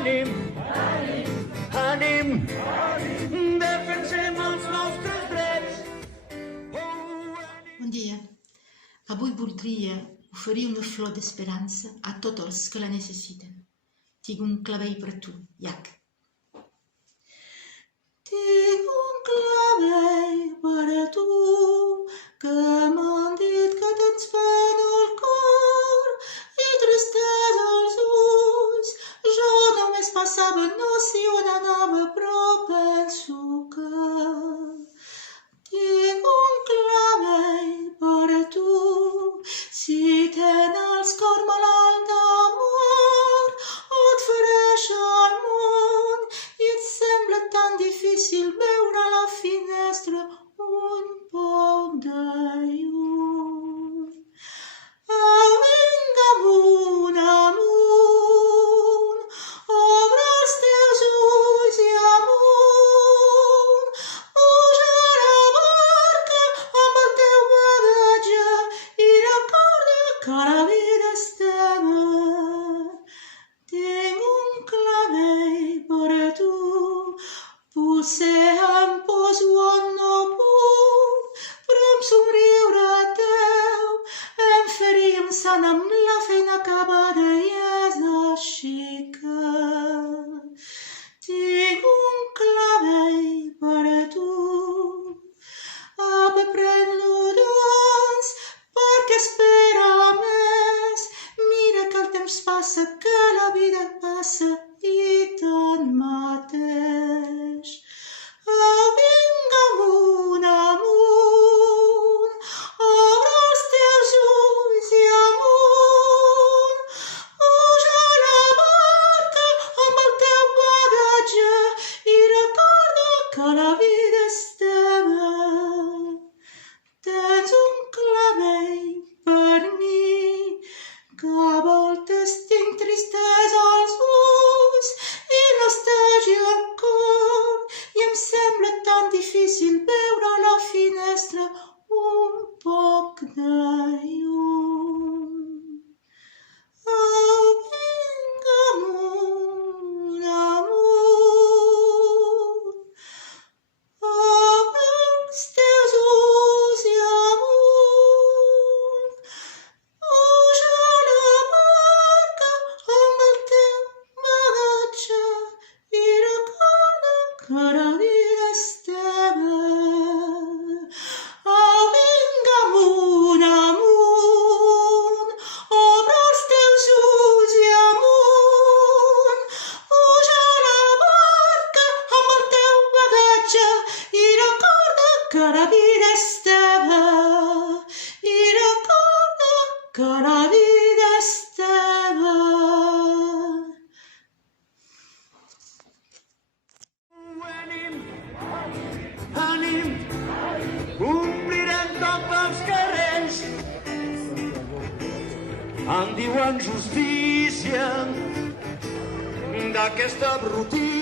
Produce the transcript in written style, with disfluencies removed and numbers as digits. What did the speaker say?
ànim, ànim, defensem els nostres drets. Bon dia. Avui voldria oferir una flor d'esperança a tots els que la necessiten. Tinc un clavell per tu, Iac. Tinc un clavell per tu, que m'han dit que tens pena al cor i tristesa als ulls. Jo només passava, no sé on anava, però penso que tinc un clavell per tu. Si tens el cor malalt d'amor o et fereix al món i et sembla tan difícil veure a la finestra un poc de llum. Au, vinga, amunt, amunt, obre els teus ulls i amunt, puja a la barca amb el teu bagatge i recorda que la vida és teva. Tinc un clavell per tu, potser em poso on no puc, però amb somriure teu em faríem sant amb la feina acabada i és així que tinc un clavell per tu. Apa, pren-lo doncs, perquè espera més. Mira que el temps passa, que la vida passa i tant mateix. Au, vinga, amunt, amunt, obre els teus ulls i amunt, puja a la barca amb el teu bagatge i recorda que la vida és teva. Tens un clavell per mi, que a voltes tinc tristesa als ulls i nostàlgia al cor i em sembla tan difícil veure a la finestra un poc de llum. Au, vinga, amunt, amunt, obre els teus ulls i amunt, puja a la barca amb el teu bagatge i recorda que la vida és teva. Au, vinga, amunt, amunt, obre els teus ulls i amunt, puja a la barca amb el teu bagatge i recorda que la vida és teva. I recorda que la vida és teva. Ànim, ànim, omplirem tots els carrers. En diuen justícia d'aquesta brutícia.